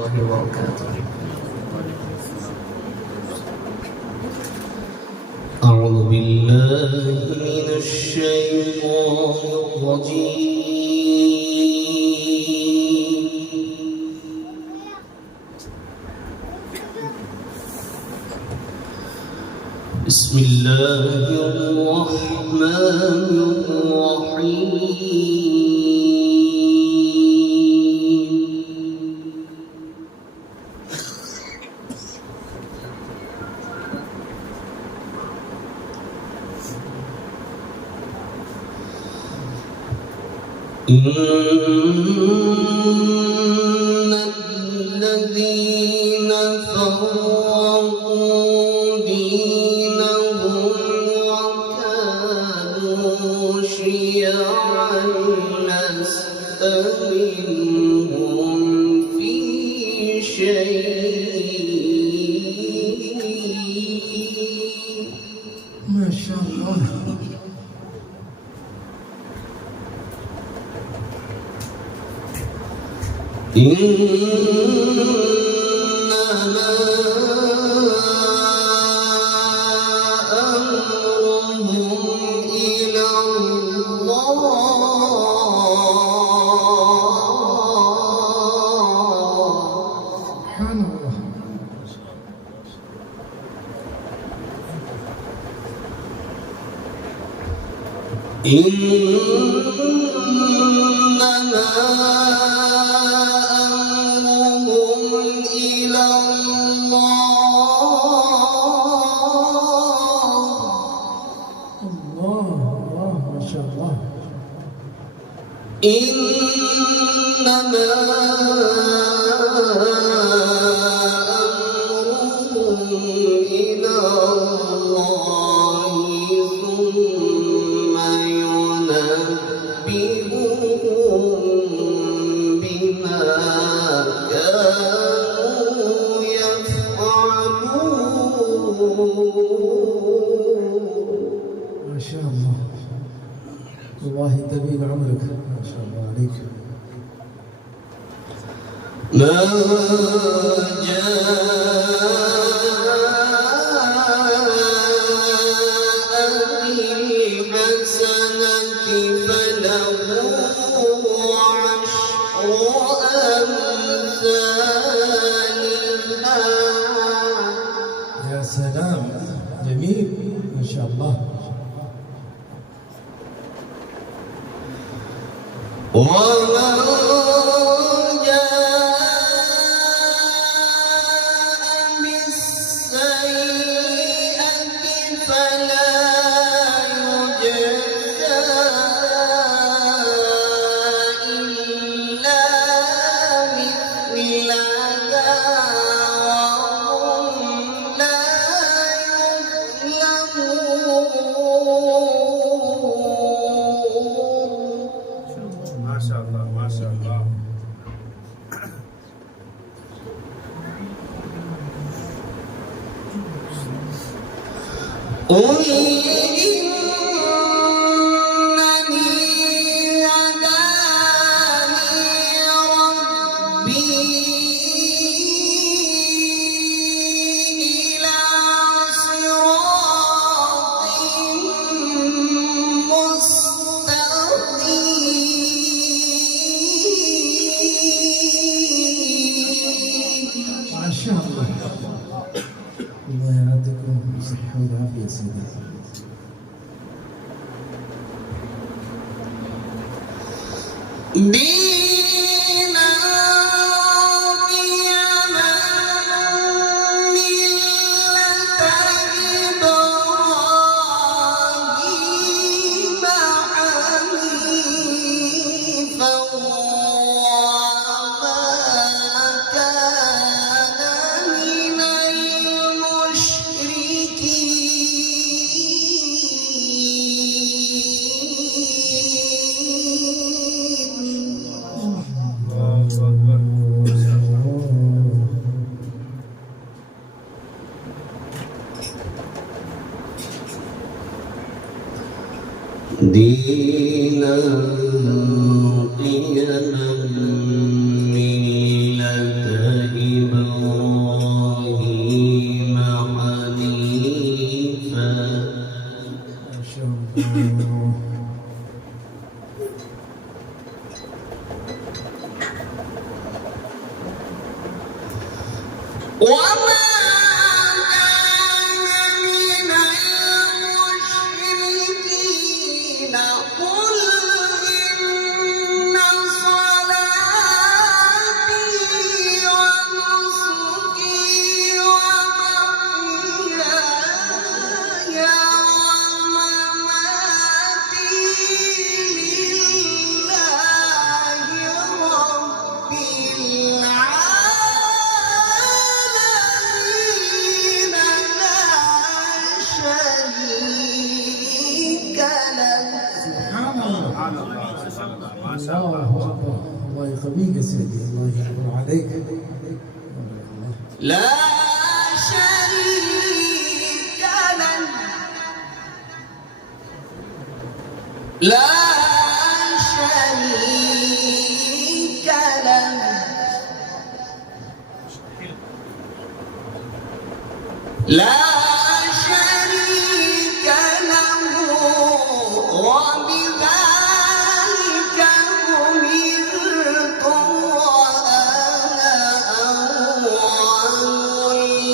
وبركاته. أعوذ بالله من الشيطان الرجيم. بسم الله الرحمن الرحيم. إن الذين فرقوا دينهم وكانوا شيعا لست منهم في شيء. ما شاء الله. إنما أمرهم إلى الله. سبحان الله. إنما إلى الله ما شاء الله. إنما أمرهم إلى الله ثم ينبئهم بما كانوا ما شاء الله. الله يطول عمرك. ما شاء الله عليك. ما جاء بالحسنة فله عشر أمثالها. يا سلام، جميل ما شاء الله. ومن جاء بالسيئة فلا يجزى إلا مثلها وهم لا يظلمون. ما شاء الله ما شاء الله. قل إنني هداني ربي إلى صراط مستقيم. ما شاء الله. الله يعطيكم الصحة والعافية سيدي. دينا قيما ملة إبراهيم حنيفا وما كان من دينا قيما ملة إبراهيم حنيفا ما شاء الله. وما كان من المشركين قل إن صلاتي ونسكي ومحياي ومماتي لله رب العالمين لا شريك له. ما شاء الله. الله أكبر. الله يقويك يا سيدي، الله يكبر عليك. لا شريك له لا شريك له لا شريك له وبذلك أمرت وأنا أول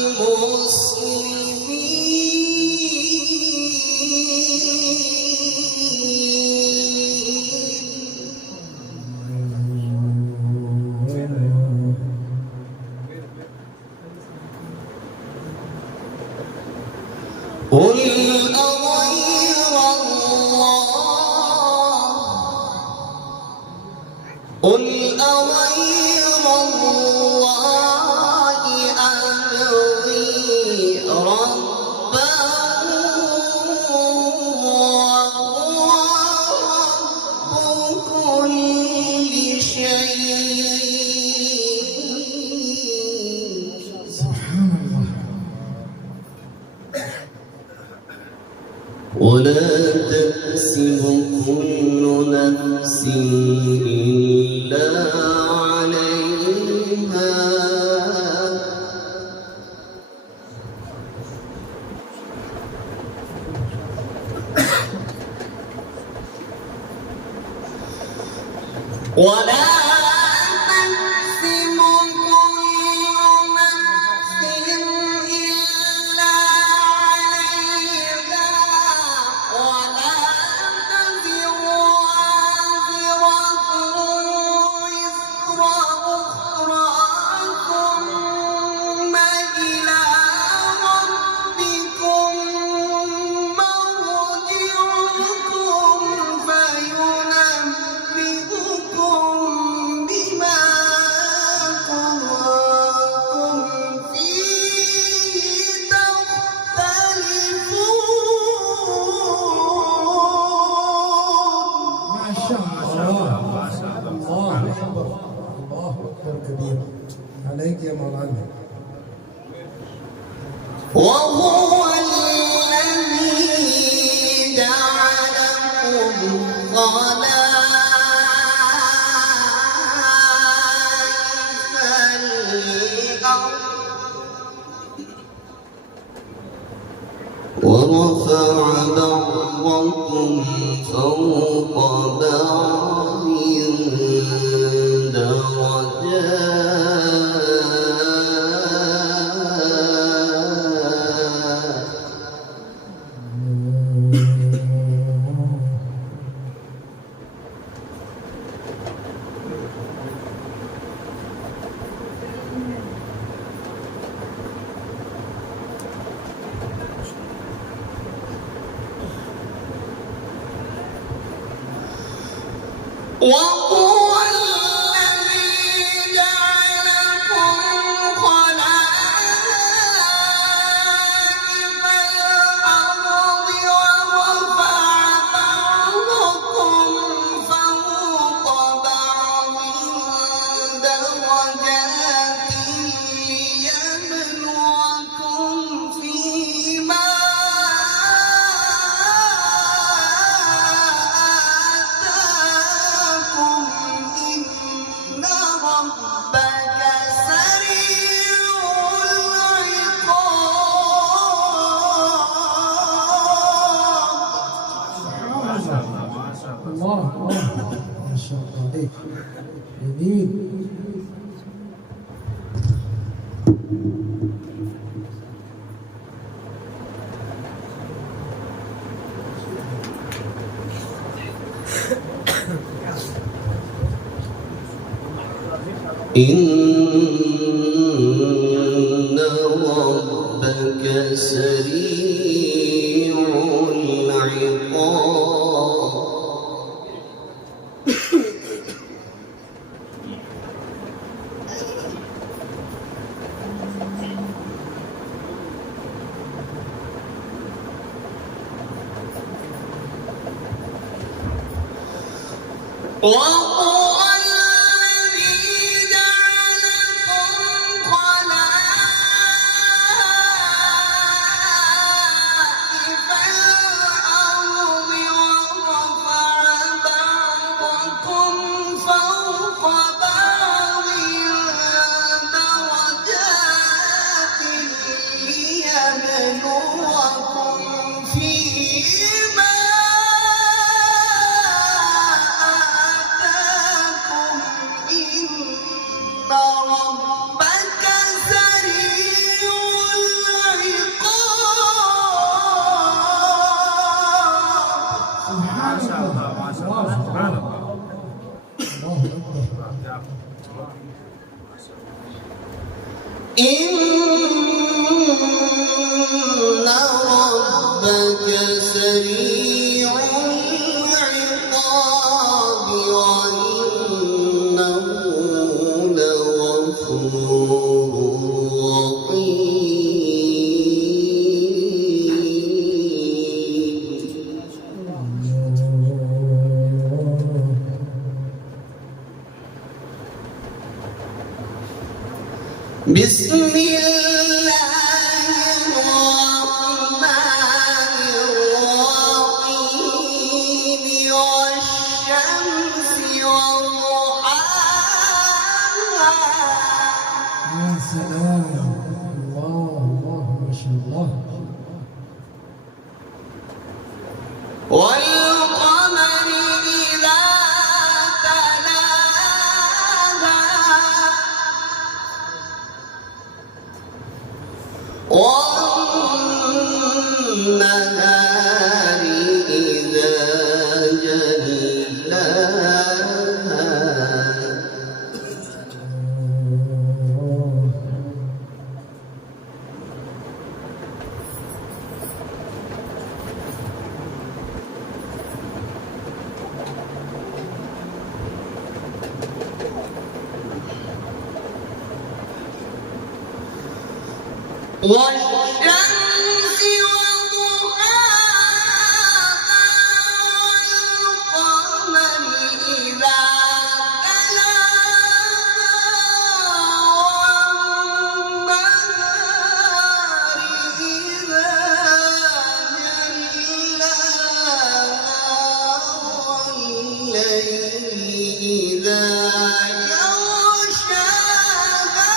المسلمين. قل أغير الله أبغي ربا وهو رب كل شيء. سبحان الله. ولا تكسب كل نفس إلا عليها ولا تكسب كل نفس إلا عليها ولا تزر وازرة وزر أخرى ثم إلى ربكم مرجعكم فينبئكم بما كنتم فيه تختلفون. ما شاء الله. الله أكبر. الله أكبر كبيرا عليك يا مولانا. وهو الذي جعلكم خلائف الأرض ورفع بعضكم فوق بعض درجات. وهو الذي جعلكم خلائف الأرض ورفع بعضكم فوق بعض درجات ليبلوكم فيما آتاكم شاء الله عليك. جميل. إن ربك سريع العقاب وهو الذي جعلكم خلائف الأرض ورفع بعضكم فوق بعض درجات ليبلوكم فيما آتاكم إن ربك سريع العقاب. ما شاء الله ما شاء الله سبحان الله. الله أكبر. إن ربك سريع العقاب وإنه لغفور رحيم. بسم الله الرحمن الرحيم والشمس وضحاها يا سلام. الله الله ما شاء الله. والقمر إذا تلاها والنهار إذا جلاها والشمس وضحاها والقمر إذا تلاها والنهار إذا جلاها والليل إذا يغشاها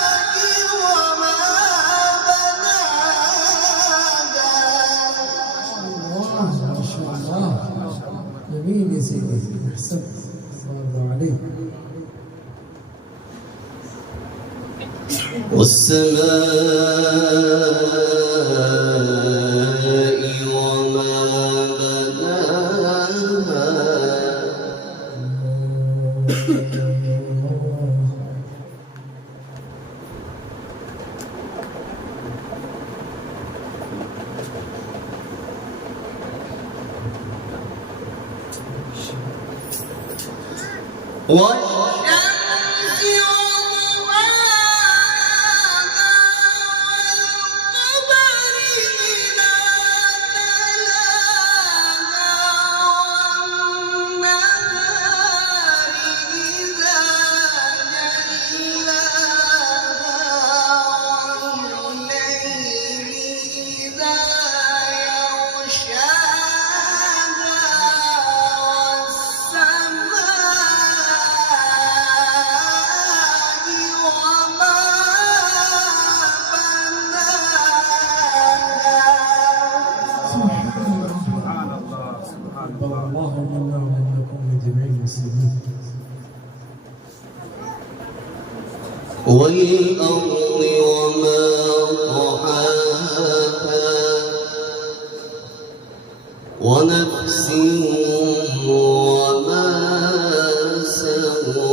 والسماء وما بناها. الله ما شاء الله. جميل يا سيدي. أحسنت. الله عليك. والسماء وما بناها والشمس وضحاها والقمر إذا تلاها والنهار إذا جلاها والليل إذا يغشاها والسماء المسلمين. والأرض وما طحاها ونفس وما سواها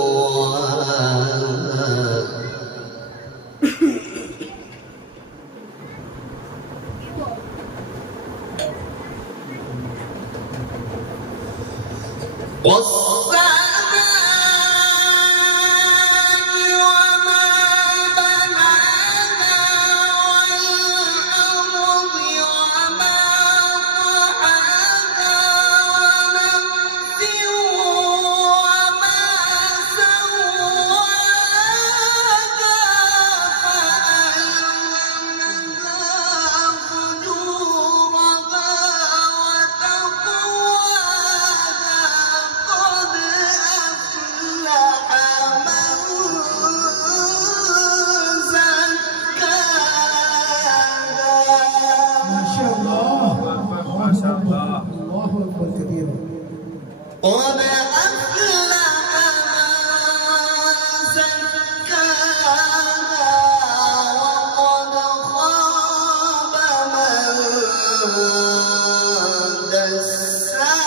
ما شاء الله. الله أكبر كبيرا. قد أفلح من زكاها وقد خاب من دساها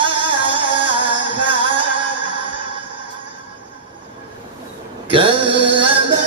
كذبت